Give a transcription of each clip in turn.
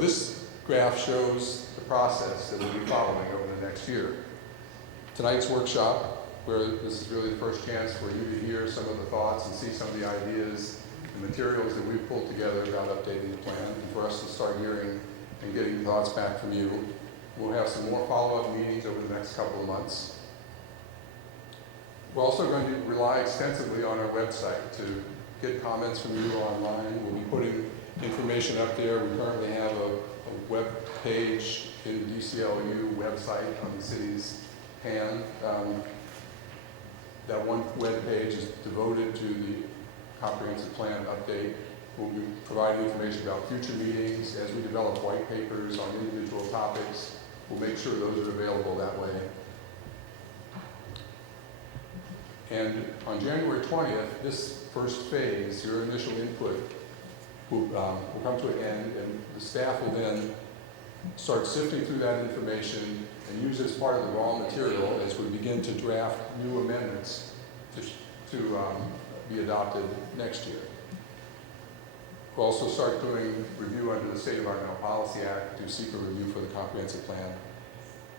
This graph shows the process that we'll be following over the next year. Tonight's workshop, where this is really the first chance for you to hear some of the thoughts and see some of the ideas and materials that we've pulled together about updating the plan, and for us to start hearing and getting thoughts back from you. We'll have some more follow-up meetings over the next couple of months. We're also going to rely extensively on our website to get comments from you online. We'll be putting information up there. We currently have a web page in the DCLU website on the city's hand. That one web page is devoted to the comprehensive plan update. We'll be providing information about future meetings as we develop white papers on individual topics. We'll make sure those are available that way. And on January 20th, this first phase, your initial input, will come to an end, and the staff will then start sifting through that information and use it as part of the raw material as we begin to draft new amendments to be adopted next year. We'll also start doing review under the State Environmental Policy Act, do secret review for the comprehensive plan.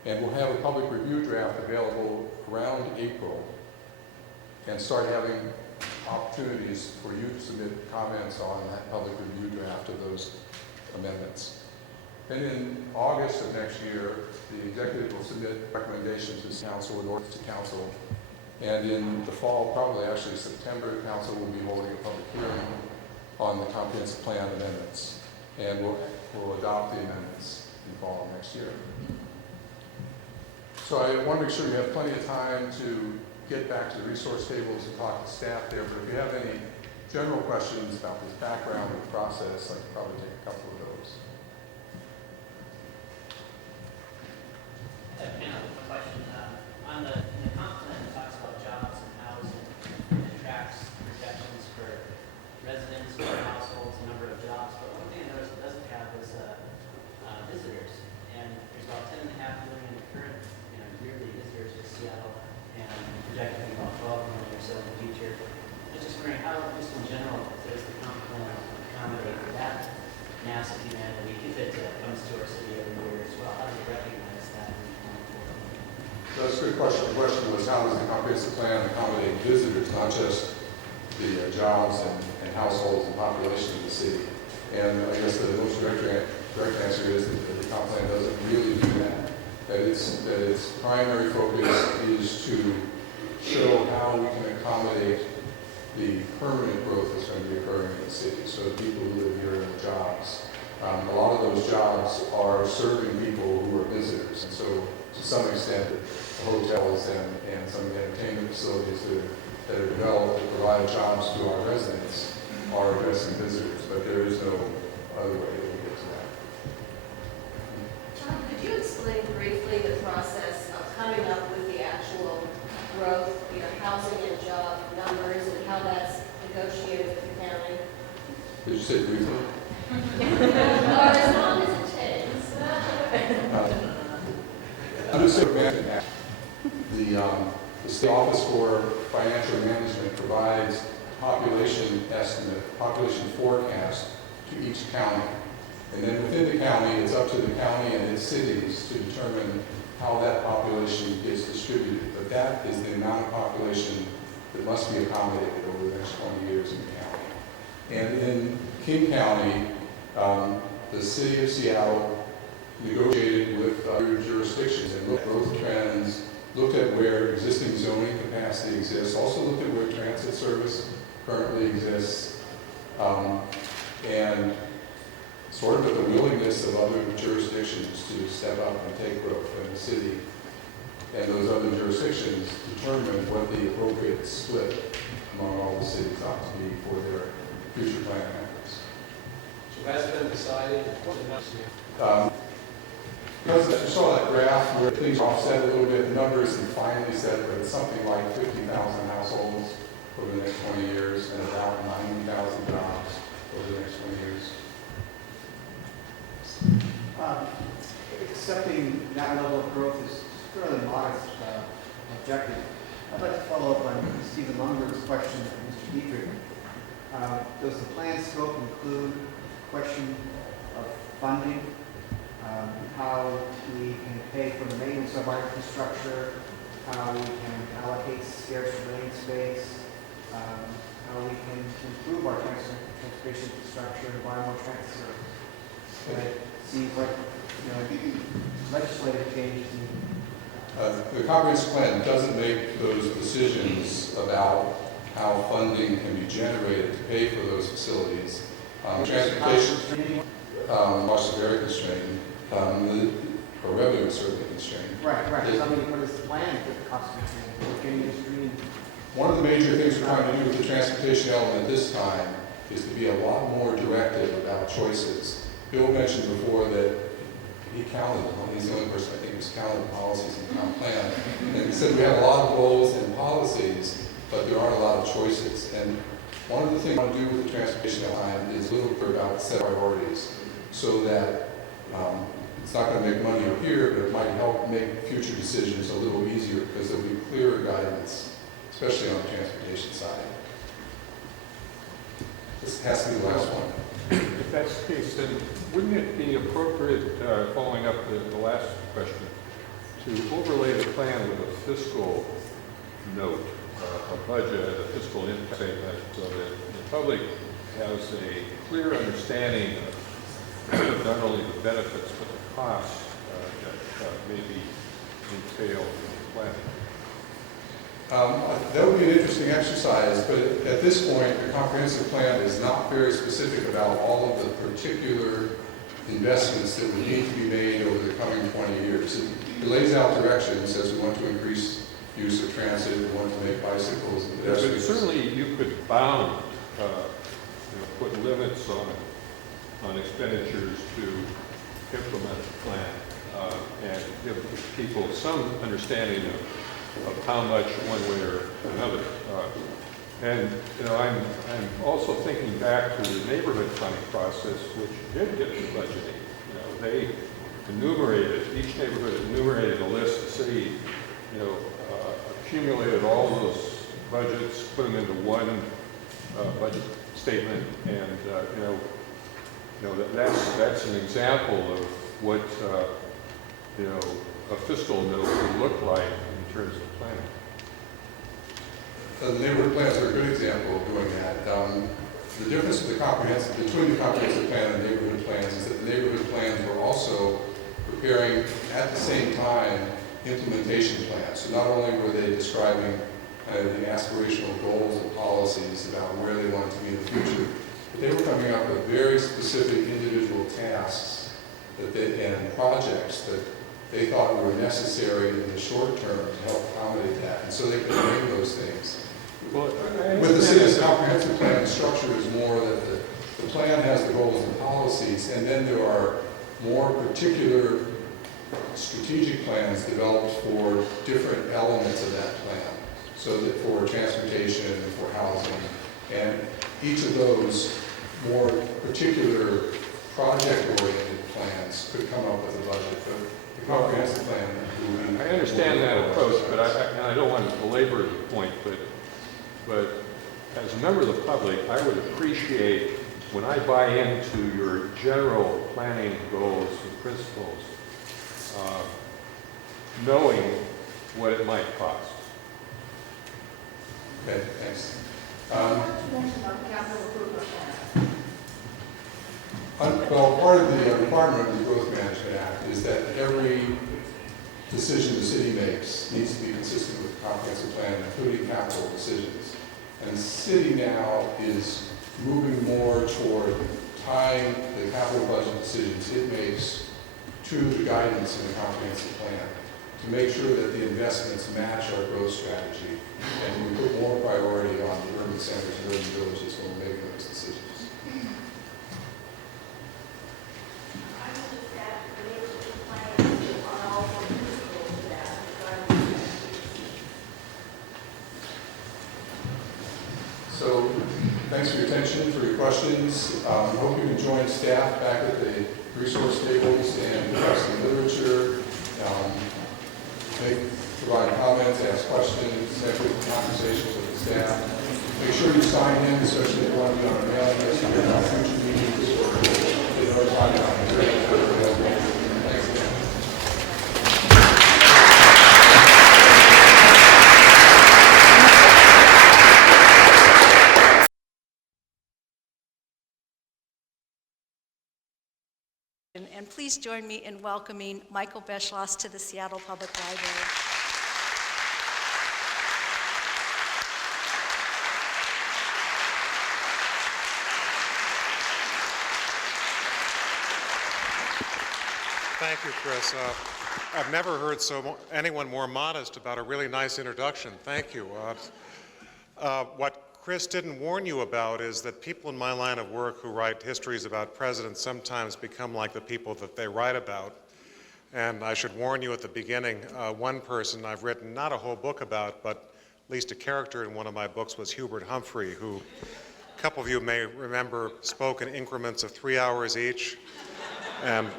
And we'll have a public review draft available around April and start having opportunities for you to submit comments on that public review draft of those amendments. Then in August of next year, the executive will submit recommendations to the council and orders to council. And in the fall, probably actually September, council will be holding a public hearing on the comprehensive plan amendments. And we'll adopt the amendments in fall of next year. So I want to make sure you have plenty of time to get back to the resource tables and talk to staff there, but if you have any general questions about this background and process, I can probably take a couple of those. I have a question. In the comp plan, it talks about jobs and housing and tracks projections for residents or households, the number of jobs, but one thing I noticed it doesn't have is visitors, and there's about 10.5 million current yearly visitors to Seattle, and projected about 12 million or so in the future. I was just wondering how, just in general, does the comp plan accommodate that mass of humanity if it comes to our city every year as well? How do you recognize that? That's a good question. The question was, how does the comprehensive plan accommodate visitors, not just the jobs and households and population of the city? And I guess the most direct answer is that the comp plan doesn't really do that. That its primary focus is to show how we can accommodate the permanent growth that's going to be occurring in the city. So the people who live here and the jobs. A lot of those jobs are serving people who are visitors. And so to some extent, the hotels and some of the entertainment facilities that are developed to provide jobs to our residents are addressing visitors, but there is no other way that we get to that. Tom, could you explain briefly the process of coming up with the actual growth, housing and job numbers, and how that's negotiated with the county? Did you say briefly? Or as long as it takes. I'm just saying, the State Office for Financial Management provides population estimate, population forecast to each county. And then within the county, it's up to the county and its cities to determine how that population gets distributed. But that is the amount of population that must be accommodated over the next 20 years in the county. And in King County, the city of Seattle negotiated with other jurisdictions and looked at growth trends, looked at where existing zoning capacity exists, also looked at where transit service currently exists, and sort of at the willingness of other jurisdictions to step up and take growth in the city. And those other jurisdictions determine what the appropriate split among all the cities ought to be for their future planning efforts. So that's been decided. Because you saw that graph where things are offset a little bit, the number isn't finally set, but it's something like 50,000 households over the next 20 years and about 90,000 jobs over the next 20 years. Accepting that level of growth is fairly modest objective. I'd like to follow up on Stephen Lundberg's question to Mr. Dietrich. Does the plan scope include question of funding, how we can pay for the maintenance of our infrastructure, how we can allocate scarce lane space, how we can improve our transportation infrastructure and buy more transit service. And it seems like, legislative change. The comprehensive plan doesn't make those decisions about how funding can be generated to pay for those facilities. Transportation costs are very constrained. The revenue is certainly constrained. Right. So, what is the plan for the cost containment? What can you stream? One of the major things we're trying to do with the transportation element this time is to be a lot more directive about choices. Bill mentioned before that he counted, he's the only person I think who's counted policies in the comp plan. And he said we have a lot of goals and policies, but there aren't a lot of choices. And one of the things I want to do with the transportation element is a little bit about set priorities so that it's not going to make money up here, but it might help make future decisions a little easier because there'll be clearer guidance, especially on the transportation side. This has to be the last one. If that's the case, then wouldn't it be appropriate, following up the last question, to overlay the plan with a fiscal note, a budget, a fiscal impact statement, so that the public has a clear understanding of not only the benefits but the costs that may be entailed in the plan? That would be an interesting exercise, but at this point, the comprehensive plan is not very specific about all of the particular investments that would need to be made over the coming 20 years. It lays out directions, says we want to increase use of transit, we want to make bicycles and But pedestrians. certainly you could bound, put limits on expenditures to implement the plan and give people some understanding of how much one way or another. And I'm also thinking back to the neighborhood planning process, which did get to budgeting. They enumerated, each neighborhood enumerated a list. The city, accumulated all those budgets, put them into one budget statement, and that's an example of what a fiscal note would look like in terms of planning. The neighborhood plans are a good example of doing that. The difference between the comprehensive plan and neighborhood plans is that the neighborhood plans were also preparing at the same time implementation plans. So not only were they describing kind of the aspirational goals and policies about where they wanted to be in the future, but they were coming up with very specific individual tasks and projects that they thought were necessary in the short term to help accommodate that. And so they could name those things. Well, With the city's comprehensive plan, the structure is more that the plan has the goals and policies, and then there are more particular strategic plans developed for different elements of that plan. So that for transportation and for housing, and each of those more particular project-oriented plans could come up with a budget. But the comprehensive plan will be. I understand that approach, but I don't want to belabor the point, but as a member of the public, I would appreciate when I buy into your general planning goals and principles, knowing what it might cost. Okay, thanks. Well, part of the requirement of the Growth Management Act is that every decision the city makes needs to be consistent with the comprehensive plan, including capital decisions. And the city now is moving more toward tying the capital budget decisions it makes to the guidance in the comprehensive plan to make sure that the investments match our growth strategy. And we put more priority on the urban centers and urban villages when we're making those decisions. So, thanks for your attention, for your questions. Hope you can join staff back at the resource tables and have some literature. Provide comments, ask questions, have conversations with the staff. Make sure you sign in, especially if you want to be on our mailing list, for future meetings or And please join me in welcoming Michael Beschloss to the Seattle Public Library. Thank you, Chris. I've never heard anyone more modest about a really nice introduction. Thank you. What Chris didn't warn you about is that people in my line of work who write histories about presidents sometimes become like the people that they write about. And I should warn you at the beginning, one person I've written not a whole book about, but at least a character in one of my books was Hubert Humphrey, who a couple of you may remember spoke in increments of 3 hours each. And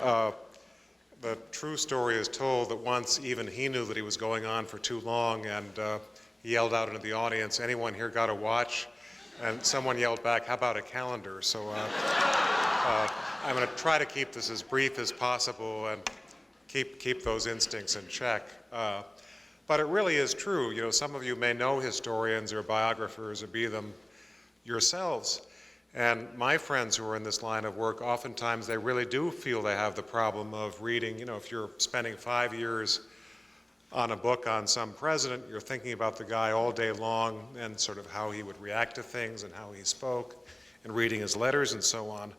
the true story is told that once even he knew that he was going on for too long, and he yelled out into the audience, "Anyone here got a watch?" And someone yelled back, "How about a calendar?" So I'm going to try to keep this as brief as possible and keep those instincts in check. But it really is true. You know, some of you may know historians or biographers or be them yourselves. And my friends who are in this line of work, oftentimes they really do feel they have the problem of reading. You know, if you're spending 5 years on a book on some president, you're thinking about the guy all day long and sort of how he would react to things and how he spoke and reading his letters and so on.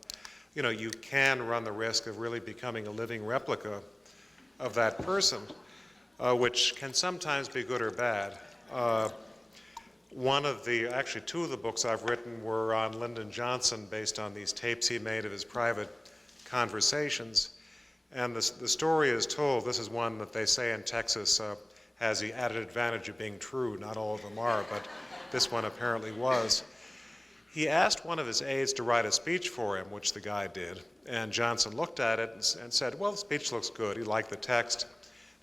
You know, you can run the risk of really becoming a living replica of that person, which can sometimes be good or bad. Actually two of the books I've written were on Lyndon Johnson based on these tapes he made of his private conversations. And the story is told, this is one that they say in Texas has the added advantage of being true. Not all of them are, but this one apparently was. He asked one of his aides to write a speech for him, which the guy did. And Johnson looked at it and said, "Well, the speech looks good." He liked the text.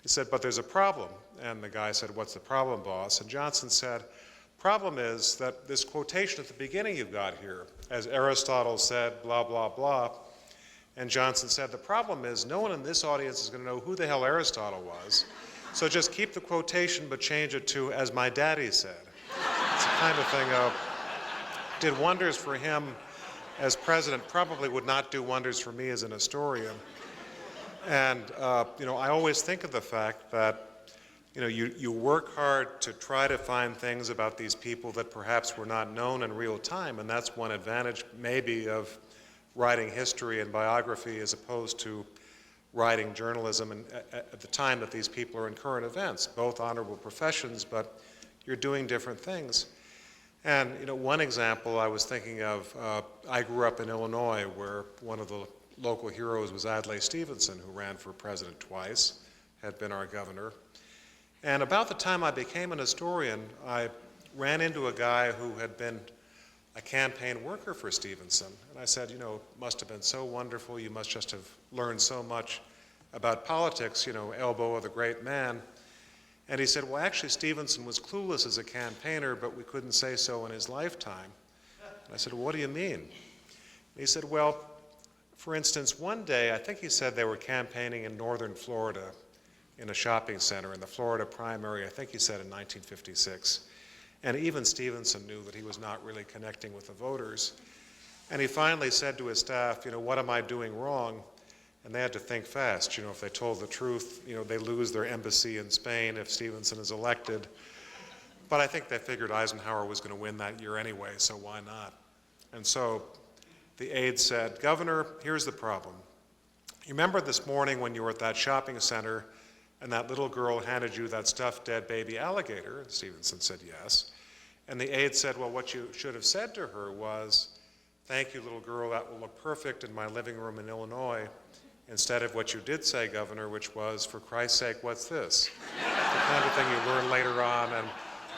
He said, "But there's a problem." And the guy said, "What's the problem, boss?" And Johnson said, "Problem is that this quotation at the beginning you've got here, as Aristotle said, blah, blah, blah." And Johnson said, "The problem is no one in this audience is going to know who the hell Aristotle was. So just keep the quotation but change it to, as my daddy said." It's the kind of thing did wonders for him as president, probably would not do wonders for me as an historian. And you know, I always think of the fact that you work hard to try to find things about these people that perhaps were not known in real time, and that's one advantage maybe of writing history and biography as opposed to writing journalism at the time that these people are in current events. Both honorable professions, but you're doing different things. And one example I was thinking of, I grew up in Illinois where one of the local heroes was Adlai Stevenson, who ran for president twice, had been our governor. And about the time I became an historian, I ran into a guy who had been a campaign worker for Stevenson. And I said, it must have been so wonderful. You must just have learned so much about politics, elbow of the great man. And he said, well, actually, Stevenson was clueless as a campaigner, but we couldn't say so in his lifetime. And I said, well, what do you mean? And he said, well, for instance, one day, I think he said they were campaigning in northern Florida in a shopping center in the Florida primary, I think he said in 1956. And even Stevenson knew that he was not really connecting with the voters. And he finally said to his staff, what am I doing wrong? And they had to think fast. If they told the truth, they lose their embassy in Spain if Stevenson is elected. But I think they figured Eisenhower was going to win that year anyway, so why not? And so the aide said, Governor, here's the problem. You remember this morning when you were at that shopping center and that little girl handed you that stuffed dead baby alligator? And Stevenson said yes. And the aide said, well, what you should have said to her was, thank you, little girl, that will look perfect in my living room in Illinois, instead of what you did say, Governor, which was, for Christ's sake, what's this? The kind of thing you learn later on, and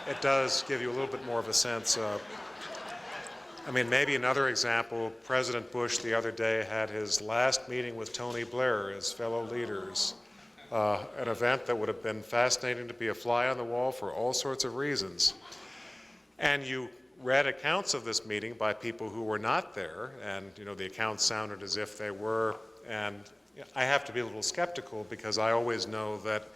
it does give you a little bit more of a sense of, maybe another example, President Bush the other day had his last meeting with Tony Blair, his fellow leaders, an event that would have been fascinating to be a fly on the wall for all sorts of reasons. And you read accounts of this meeting by people who were not there, and the accounts sounded as if they were, and I have to be a little skeptical because I always know that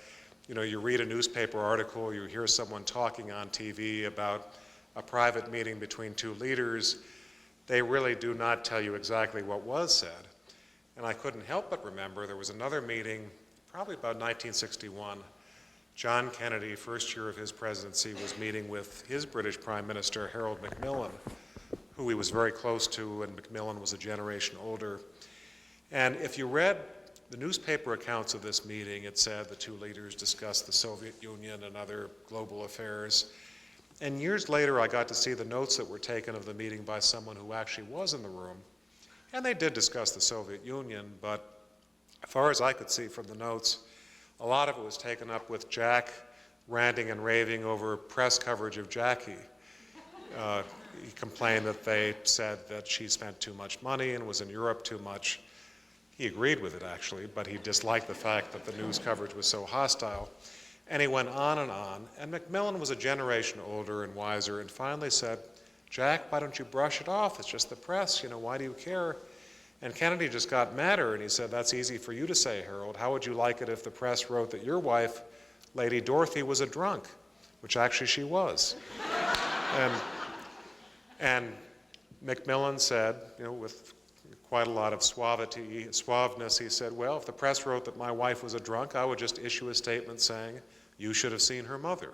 you read a newspaper article, you hear someone talking on TV about a private meeting between two leaders, they really do not tell you exactly what was said. And I couldn't help but remember there was another meeting, probably about 1961. John Kennedy, first year of his presidency, was meeting with his British Prime Minister, Harold Macmillan, who he was very close to, and Macmillan was a generation older. And if you read the newspaper accounts of this meeting, it said the two leaders discussed the Soviet Union and other global affairs. And years later, I got to see the notes that were taken of the meeting by someone who actually was in the room. And they did discuss the Soviet Union, but as far as I could see from the notes, a lot of it was taken up with Jack ranting and raving over press coverage of Jackie. He complained that they said that she spent too much money and was in Europe too much. He agreed with it, actually, but he disliked the fact that the news coverage was so hostile. And he went on, and Macmillan was a generation older and wiser and finally said, Jack, why don't you brush it off? It's just the press, why do you care? And Kennedy just got madder, and he said, that's easy for you to say, Harold. How would you like it if the press wrote that your wife, Lady Dorothy, was a drunk, which actually she was? and Macmillan said, with quite a lot of suaveness, he said, well, if the press wrote that my wife was a drunk, I would just issue a statement saying, you should have seen her mother.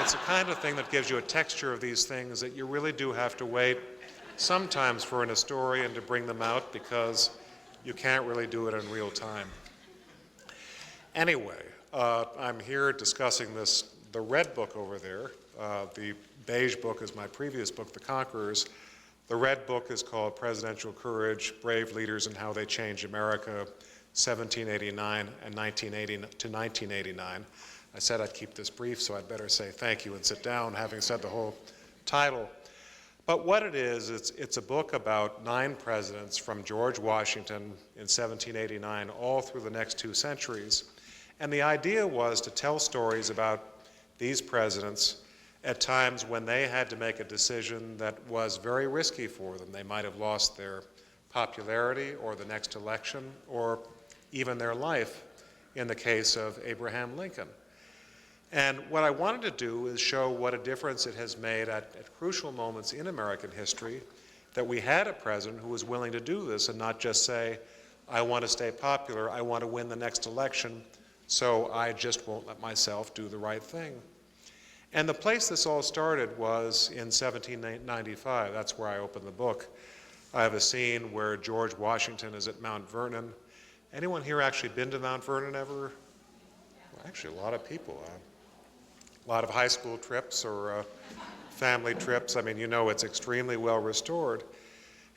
It's the kind of thing that gives you a texture of these things that you really do have to wait sometimes for an historian to bring them out because you can't really do it in real time. Anyway, I'm here discussing the red book over there. The beige book is my previous book, The Conquerors. The red book is called Presidential Courage, Brave Leaders and How They Changed America, 1789 and 1980 to 1989. I said I'd keep this brief, so I'd better say thank you and sit down, having said the whole title. But what it is, it's a book about 9 presidents from George Washington in 1789 all through the next 2 centuries. And the idea was to tell stories about these presidents at times when they had to make a decision that was very risky for them. They might have lost their popularity or the next election or even their life in the case of Abraham Lincoln. And what I wanted to do is show what a difference it has made at crucial moments in American history that we had a president who was willing to do this and not just say, I want to stay popular, I want to win the next election, so I just won't let myself do the right thing. And the place this all started was in 1795. That's where I opened the book. I have a scene where George Washington is at Mount Vernon. Anyone here actually been to Mount Vernon ever? Well, actually, a lot of people. A lot of high school trips or family trips. I mean, it's extremely well restored.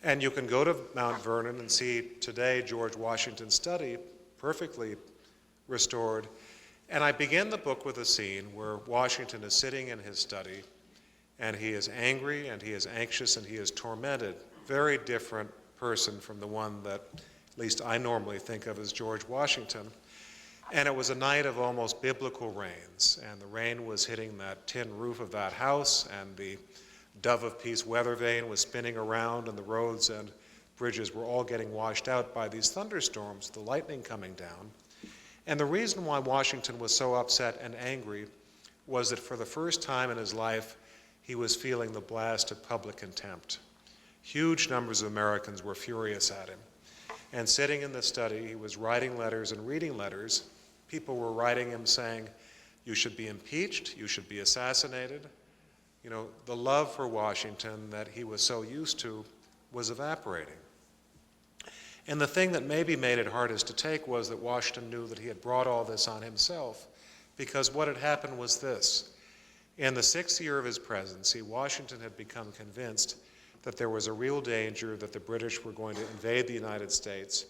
And you can go to Mount Vernon and see today George Washington's study, perfectly restored. And I begin the book with a scene where Washington is sitting in his study, and he is angry, and he is anxious, and he is tormented. Very different person from the one that at least I normally think of as George Washington. And it was a night of almost biblical rains, and the rain was hitting that tin roof of that house, and the Dove of Peace weather vane was spinning around, and the roads and bridges were all getting washed out by these thunderstorms, the lightning coming down. And the reason why Washington was so upset and angry was that for the first time in his life, he was feeling the blast of public contempt. Huge numbers of Americans were furious at him. And sitting in the study, he was writing letters and reading letters. People were writing him saying, you should be impeached, you should be assassinated. The love for Washington that he was so used to was evaporating. And the thing that maybe made it hardest to take was that Washington knew that he had brought all this on himself, because what had happened was this. In the 6th year of his presidency, Washington had become convinced that there was a real danger that the British were going to invade the United States,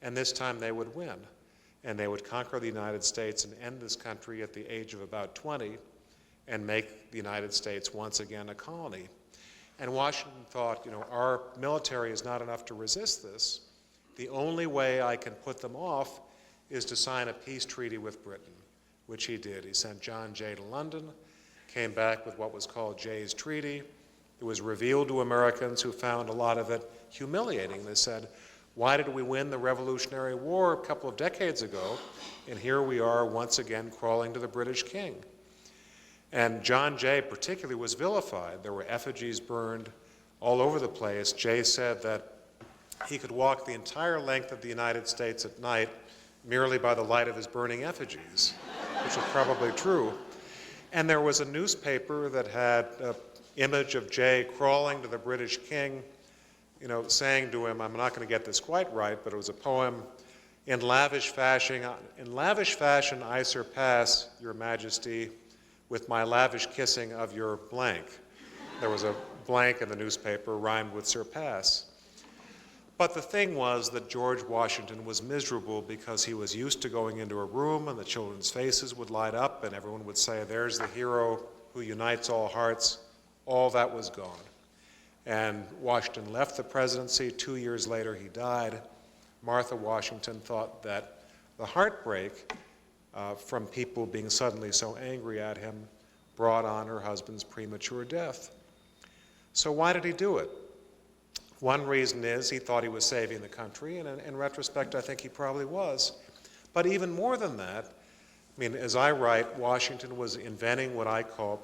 and this time they would win. And they would conquer the United States and end this country at the age of about 20 and make the United States once again a colony. And Washington thought, our military is not enough to resist this. The only way I can put them off is to sign a peace treaty with Britain, which he did. He sent John Jay to London, came back with what was called Jay's Treaty. It was revealed to Americans who found a lot of it humiliating. They said, why did we win the Revolutionary War a couple of decades ago, and here we are once again crawling to the British king? And John Jay particularly was vilified. There were effigies burned all over the place. Jay said that he could walk the entire length of the United States at night merely by the light of his burning effigies, which was probably true. And there was a newspaper that had an image of Jay crawling to the British king, saying to him, I'm not going to get this quite right, but it was a poem, in lavish fashion I surpass your majesty with my lavish kissing of your blank. There was a blank in the newspaper rhymed with surpass. But the thing was that George Washington was miserable because he was used to going into a room and the children's faces would light up and everyone would say, there's the hero who unites all hearts. All that was gone. And Washington left the presidency. 2 years later, he died. Martha Washington thought that the heartbreak from people being suddenly so angry at him brought on her husband's premature death. So why did he do it? One reason is he thought he was saving the country, and in retrospect, I think he probably was. But even more than that, as I write, Washington was inventing what I call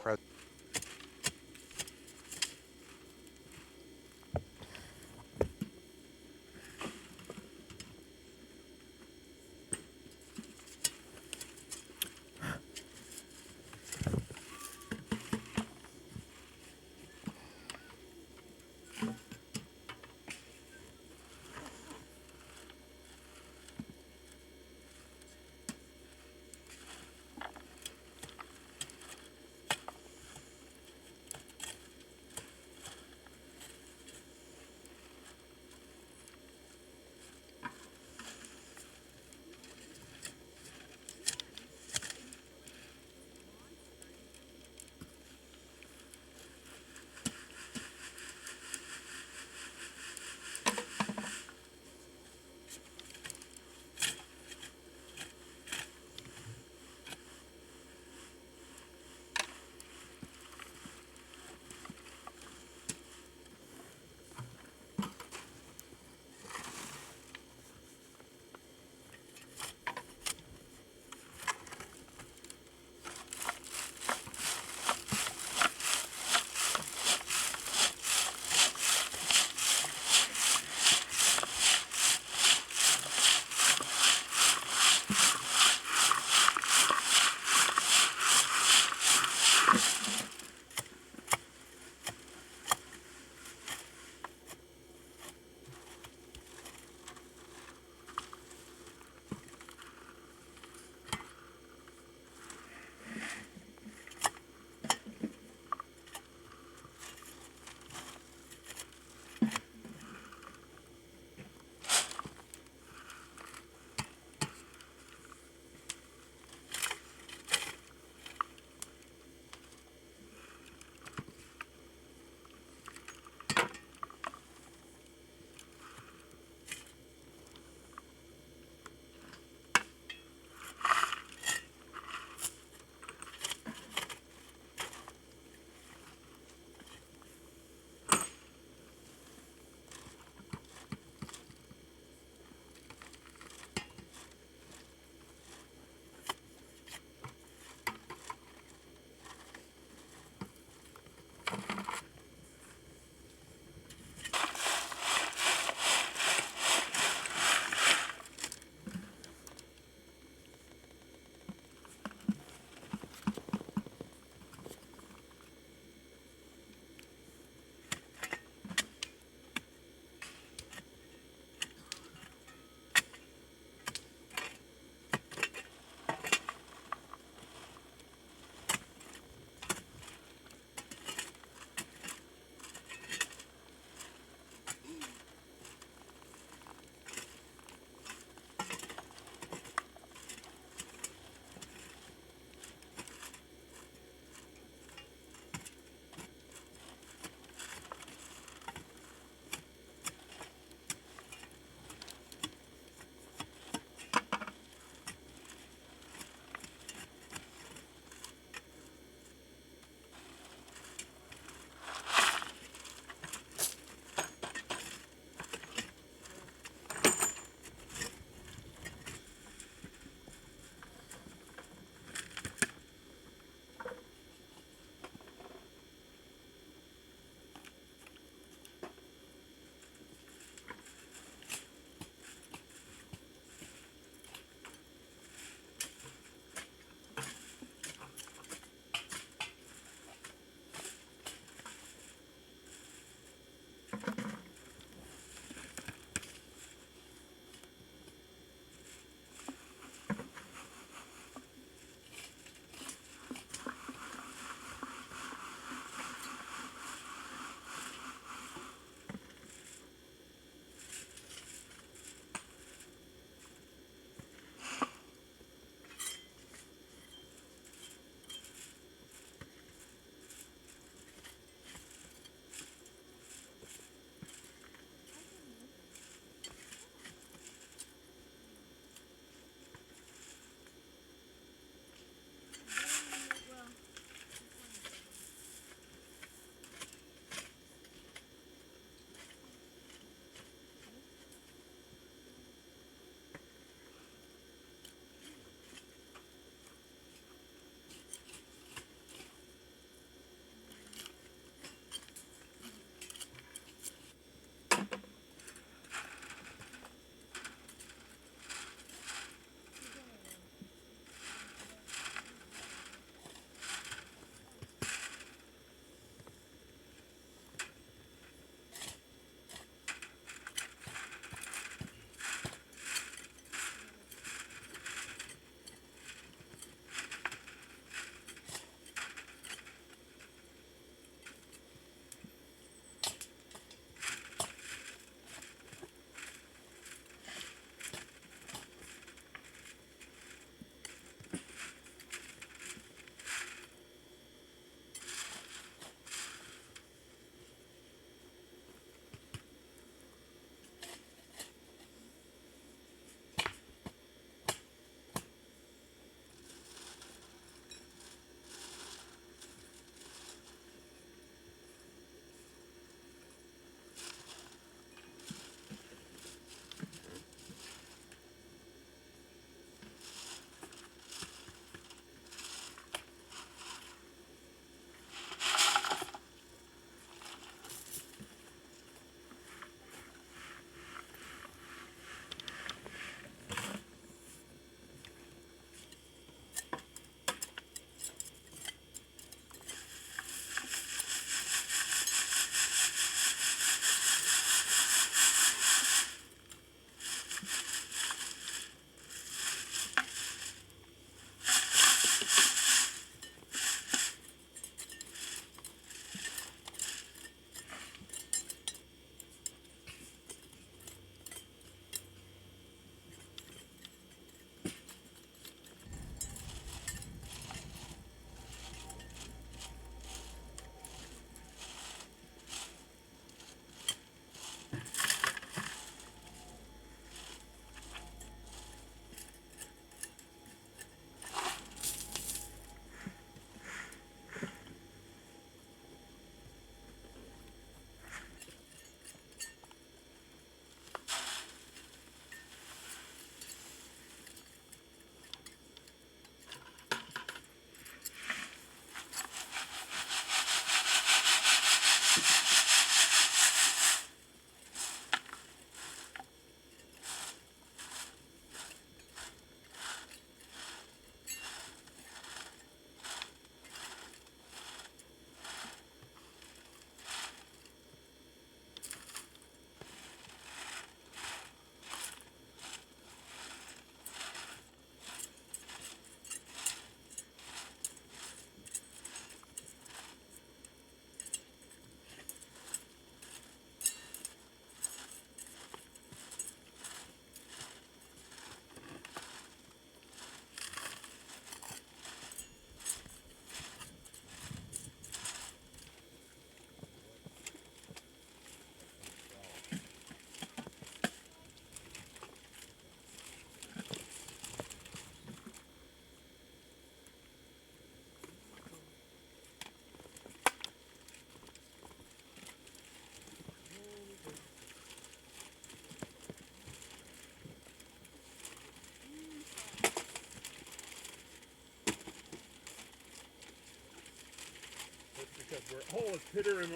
Paul is Pitter and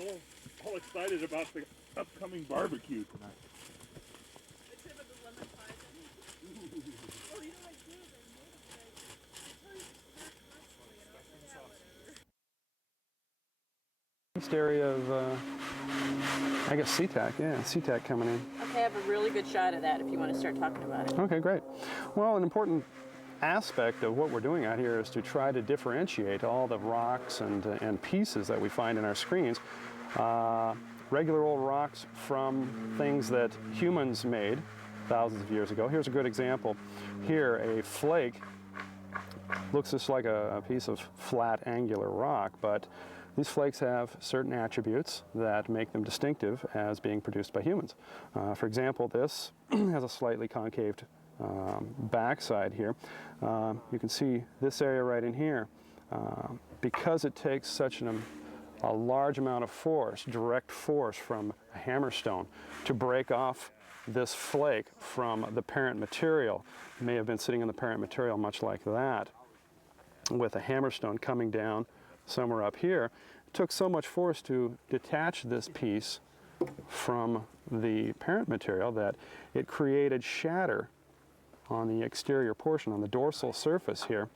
all excited about the upcoming barbecue tonight. East area of, I guess SeaTac, yeah, SeaTac coming in. Okay, I have a really good shot of that if you want to start talking about it. Okay, great. Well, an important aspect of what we're doing out here is to try to differentiate all the rocks and pieces that we find in our screens. Regular old rocks from things that humans made thousands of years ago. Here's a good example. Here, a flake looks just like a piece of flat, angular rock, but these flakes have certain attributes that make them distinctive as being produced by humans. For example, this has a slightly concaved backside here. You can see this area right in here. Because it takes such a large amount of force, direct force from a hammerstone to break off this flake from the parent material, it may have been sitting in the parent material much like that, with a hammerstone coming down somewhere up here. It took so much force to detach this piece from the parent material that it created shatter on the exterior portion, on the dorsal surface here.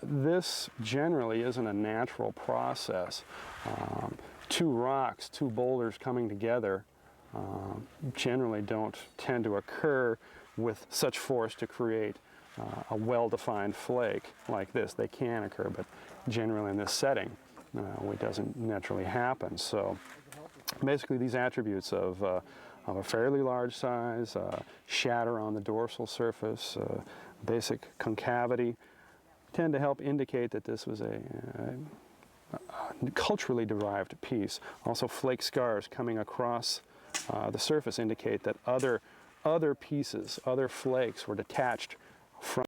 This generally isn't a natural process. Two rocks, two boulders coming together generally don't tend to occur with such force to create a well-defined flake like this. They can occur, but generally in this setting, it doesn't naturally happen. So basically these attributes of a fairly large size, shatter on the dorsal surface, basic concavity, tend to help indicate that this was a culturally derived piece. Also, flake scars coming across the surface indicate that other pieces, other flakes were detached from